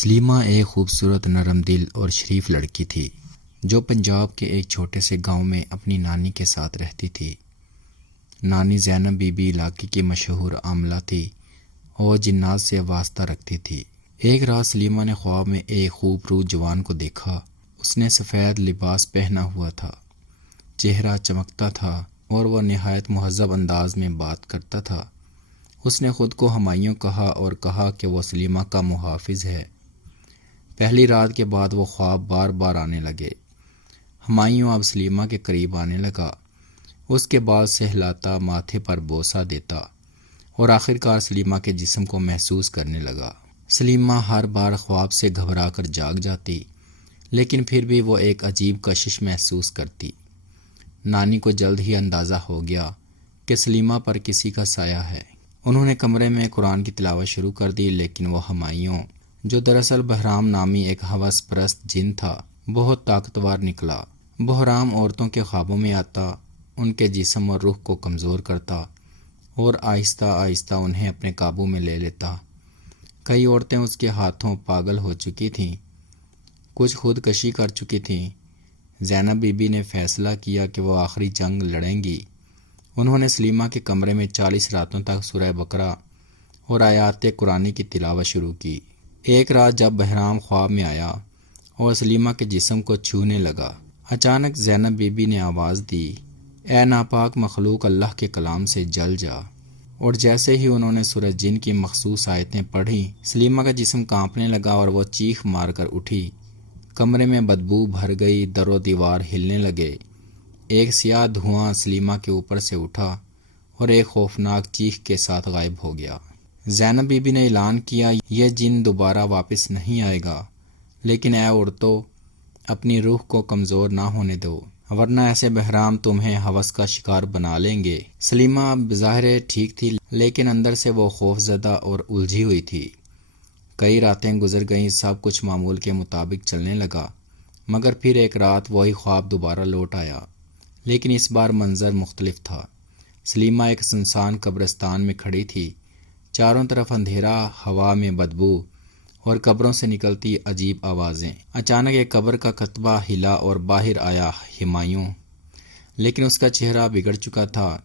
سلیمہ ایک خوبصورت نرم دل اور شریف لڑکی تھی جو پنجاب کے ایک چھوٹے سے گاؤں میں اپنی نانی کے ساتھ رہتی تھی۔ نانی زینب بی بی علاقے کی مشہور عاملہ تھی اور جنات سے واسطہ رکھتی تھی۔ ایک رات سلیمہ نے خواب میں ایک خوب رو جوان کو دیکھا۔ اس نے سفید لباس پہنا ہوا تھا، چہرہ چمکتا تھا اور وہ نہایت مہذب انداز میں بات کرتا تھا۔ اس نے خود کو ہمایوں کہا اور کہا کہ وہ سلیمہ کا محافظ ہے۔ پہلی رات کے بعد وہ خواب بار بار آنے لگے۔ ہمایوں اب سلیمہ کے قریب آنے لگا، اس کے بعد سہلاتا، ماتھے پر بوسہ دیتا اور آخرکار سلیمہ کے جسم کو محسوس کرنے لگا۔ سلیمہ ہر بار خواب سے گھبرا کر جاگ جاتی، لیکن پھر بھی وہ ایک عجیب کشش محسوس کرتی۔ نانی کو جلد ہی اندازہ ہو گیا کہ سلیمہ پر کسی کا سایہ ہے۔ انہوں نے کمرے میں قرآن کی تلاوت شروع کر دی، لیکن وہ ہمایوں، جو دراصل بہرام نامی ایک ہوس پرست جن تھا، بہت طاقتور نکلا۔ بہرام عورتوں کے خوابوں میں آتا، ان کے جسم اور روح کو کمزور کرتا اور آہستہ آہستہ انہیں اپنے قابو میں لے لیتا۔ کئی عورتیں اس کے ہاتھوں پاگل ہو چکی تھیں، کچھ خودکشی کر چکی تھیں۔ زینب بی بی نے فیصلہ کیا کہ وہ آخری جنگ لڑیں گی۔ انہوں نے سلیمہ کے کمرے میں 40 راتوں تک سورہ بقرہ اور آیات قرآنی کی تلاوت شروع کی۔ ایک رات جب بہرام خواب میں آیا اور سلیمہ کے جسم کو چھونے لگا، اچانک زینب بی بی نے آواز دی، اے ناپاک مخلوق، اللہ کے کلام سے جل جا۔ اور جیسے ہی انہوں نے سورہ جن کی مخصوص آیتیں پڑھی، سلیمہ کا جسم کانپنے لگا اور وہ چیخ مار کر اٹھی۔ کمرے میں بدبو بھر گئی، در و دیوار ہلنے لگے۔ ایک سیاہ دھواں سلیمہ کے اوپر سے اٹھا اور ایک خوفناک چیخ کے ساتھ غائب ہو گیا۔ زینب بی بی نے اعلان کیا، یہ جن دوبارہ واپس نہیں آئے گا، لیکن اے عورتوں، اپنی روح کو کمزور نہ ہونے دو، ورنہ ایسے بہرام تمہیں ہوس کا شکار بنا لیں گے۔ سلیمہ بظاہر ٹھیک تھی، لیکن اندر سے وہ خوف زدہ اور الجھی ہوئی تھی۔ کئی راتیں گزر گئیں، سب کچھ معمول کے مطابق چلنے لگا، مگر پھر ایک رات وہی خواب دوبارہ لوٹ آیا، لیکن اس بار منظر مختلف تھا۔ سلیمہ ایک سنسان قبرستان میں کھڑی تھی، چاروں طرف اندھیرا، ہوا میں بدبو اور قبروں سے نکلتی عجیب آوازیں۔ اچانک ایک قبر کا کتبہ ہلا اور باہر آیا ہمایوں، لیکن اس کا چہرہ بگڑ چکا تھا۔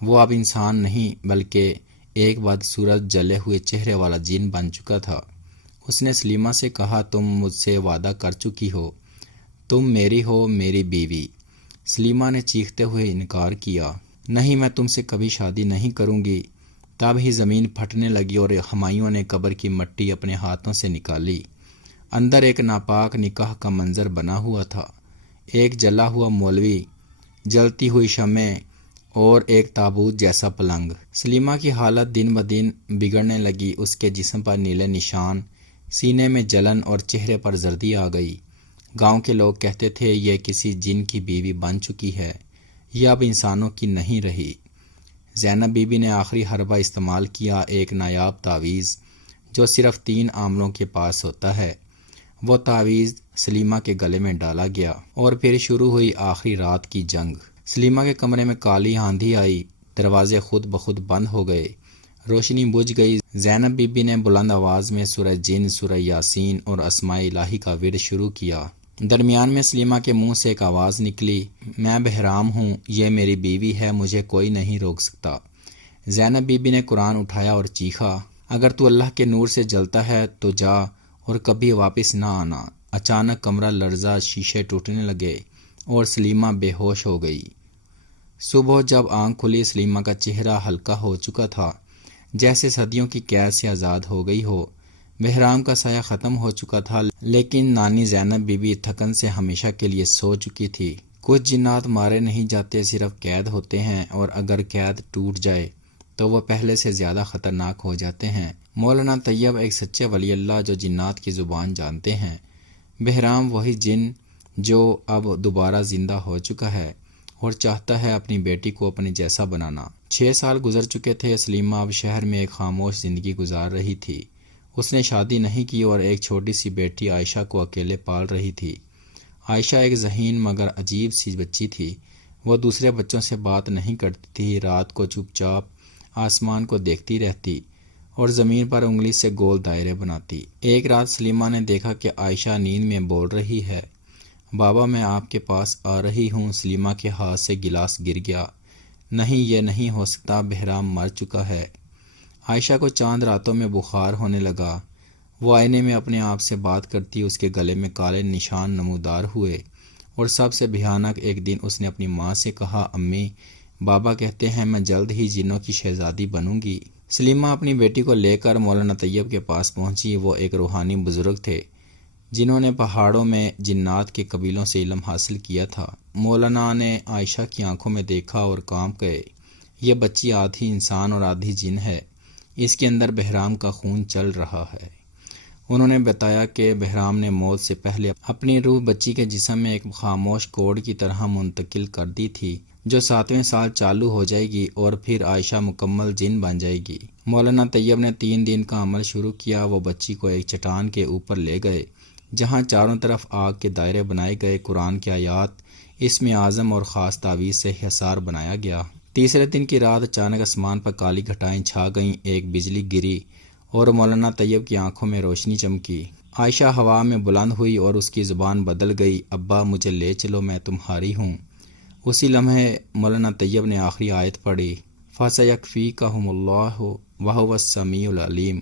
وہ اب انسان نہیں بلکہ ایک بدصورت جلے ہوئے چہرے والا جن بن چکا تھا۔ اس نے سلیمہ سے کہا، تم مجھ سے وعدہ کر چکی ہو، تم میری ہو، میری بیوی۔ سلیمہ نے چیختے ہوئے انکار کیا، نہیں، میں تم سے کبھی شادی نہیں کروں گی۔ تب ہی زمین پھٹنے لگی اور ہمایوں نے قبر کی مٹی اپنے ہاتھوں سے نکالی۔ اندر ایک ناپاک نکاح کا منظر بنا ہوا تھا، ایک جلا ہوا مولوی، جلتی ہوئی شمعیں اور ایک تابوت جیسا پلنگ۔ سلیمہ کی حالت دن بدن بگڑنے لگی، اس کے جسم پر نیلے نشان، سینے میں جلن اور چہرے پر زردی آ گئی۔ گاؤں کے لوگ کہتے تھے، یہ کسی جن کی بیوی بن چکی ہے، یہ اب انسانوں کی نہیں رہی۔ زینب بی بی نے آخری حربہ استعمال کیا، ایک نایاب تعویذ جو صرف 3 عاملوں کے پاس ہوتا ہے۔ وہ تعویذ سلیمہ کے گلے میں ڈالا گیا اور پھر شروع ہوئی آخری رات کی جنگ۔ سلیمہ کے کمرے میں کالی آندھی آئی، دروازے خود بخود بند ہو گئے، روشنی بجھ گئی۔ زینب بی بی نے بلند آواز میں سورہ جن، سورہ یاسین اور اسماء الہی کا ورد شروع کیا۔ درمیان میں سلیمہ کے منہ سے ایک آواز نکلی، میں بہرام ہوں، یہ میری بیوی ہے، مجھے کوئی نہیں روک سکتا۔ زینب بی بی نے قرآن اٹھایا اور چیخا، اگر تو اللہ کے نور سے جلتا ہے تو جا اور کبھی واپس نہ آنا۔ اچانک کمرہ لرزا، شیشے ٹوٹنے لگے اور سلیمہ بے ہوش ہو گئی۔ صبح جب آنکھ کھلی، سلیمہ کا چہرہ ہلکا ہو چکا تھا، جیسے صدیوں کی قید سے آزاد ہو گئی ہو۔ بہرام کا سایہ ختم ہو چکا تھا، لیکن نانی زینب بی بی تھکن سے ہمیشہ کے لیے سو چکی تھی۔ کچھ جنات مارے نہیں جاتے، صرف قید ہوتے ہیں، اور اگر قید ٹوٹ جائے تو وہ پہلے سے زیادہ خطرناک ہو جاتے ہیں۔ مولانا طیب ایک سچے ولی اللہ جو جنات کی زبان جانتے ہیں۔ بہرام وہی جن جو اب دوبارہ زندہ ہو چکا ہے اور چاہتا ہے اپنی بیٹی کو اپنے جیسا بنانا۔ 6 سال گزر چکے تھے، سلیمہ اب شہر میں ایک خاموش زندگی گزار رہی تھی۔ اس نے شادی نہیں کی اور ایک چھوٹی سی بیٹی عائشہ کو اکیلے پال رہی تھی۔ عائشہ ایک ذہین مگر عجیب سی بچی تھی، وہ دوسرے بچوں سے بات نہیں کرتی تھی، رات کو چپ چاپ آسمان کو دیکھتی رہتی اور زمین پر انگلی سے گول دائرے بناتی۔ ایک رات سلیمہ نے دیکھا کہ عائشہ نیند میں بول رہی ہے، بابا میں آپ کے پاس آ رہی ہوں۔ سلیمہ کے ہاتھ سے گلاس گر گیا۔ نہیں، یہ نہیں ہو سکتا، بہرام مر چکا ہے۔ عائشہ کو چاند راتوں میں بخار ہونے لگا۔ وہ آئینے میں اپنے آپ سے بات کرتی، اس کے گلے میں کالے نشان نمودار ہوئے، اور سب سے بھیانک ایک دن اس نے اپنی ماں سے کہا، امی، بابا کہتے ہیں میں جلد ہی جنوں کی شہزادی بنوں گی۔ سلیمہ اپنی بیٹی کو لے کر مولانا طیب کے پاس پہنچی۔ وہ ایک روحانی بزرگ تھے جنہوں نے پہاڑوں میں جنات کے قبیلوں سے علم حاصل کیا تھا۔ مولانا نے عائشہ کی آنکھوں میں دیکھا اور کانپ گئے۔ یہ بچی آدھی انسان اور آدھی جن ہے، اس کے اندر بہرام کا خون چل رہا ہے۔ انہوں نے بتایا کہ بہرام نے موت سے پہلے اپنی روح بچی کے جسم میں ایک خاموش کوڈ کی طرح منتقل کر دی تھی، جو 7ویں سال چالو ہو جائے گی اور پھر عائشہ مکمل جن بن جائے گی۔ مولانا طیب نے 3 دن کا عمل شروع کیا۔ وہ بچی کو ایک چٹان کے اوپر لے گئے جہاں چاروں طرف آگ کے دائرے بنائے گئے، قرآن کی آیات، اسم اعظم اور خاص تعویذ سے حصار بنایا گیا۔ تیسرے دن کی رات اچانک آسمان پر کالی گھٹائیں چھا گئیں، ایک بجلی گری اور مولانا طیب کی آنکھوں میں روشنی چمکی۔ عائشہ ہوا میں بلند ہوئی اور اس کی زبان بدل گئی، ابا مجھے لے چلو، میں تمہاری ہوں۔ اسی لمحے مولانا طیب نے آخری آیت پڑھی، فَسَيَكْفِيكَهُمُ اللَّهُ وَهُوَ السَّمِيعُ الْعَلِيمُ۔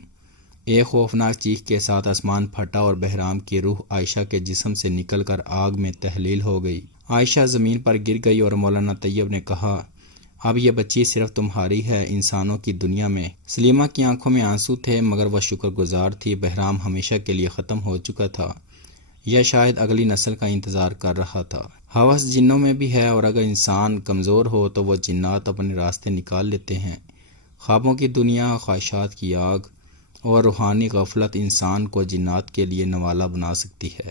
ایک خوفناک چیخ کے ساتھ آسمان پھٹا اور بہرام کی روح عائشہ کے جسم سے نکل کر آگ میں تحلیل ہو گئی۔ عائشہ زمین پر گر گئی اور مولانا طیب نے کہا، اب یہ بچی صرف تمہاری ہے انسانوں کی دنیا میں۔ سلیمہ کی آنکھوں میں آنسو تھے مگر وہ شکر گزار تھی۔ بہرام ہمیشہ کے لیے ختم ہو چکا تھا، یا شاید اگلی نسل کا انتظار کر رہا تھا۔ ہوس جنوں میں بھی ہے، اور اگر انسان کمزور ہو تو وہ جنات اپنے راستے نکال لیتے ہیں۔ خوابوں کی دنیا، خواہشات کی آگ اور روحانی غفلت انسان کو جنات کے لیے نوالا بنا سکتی ہے۔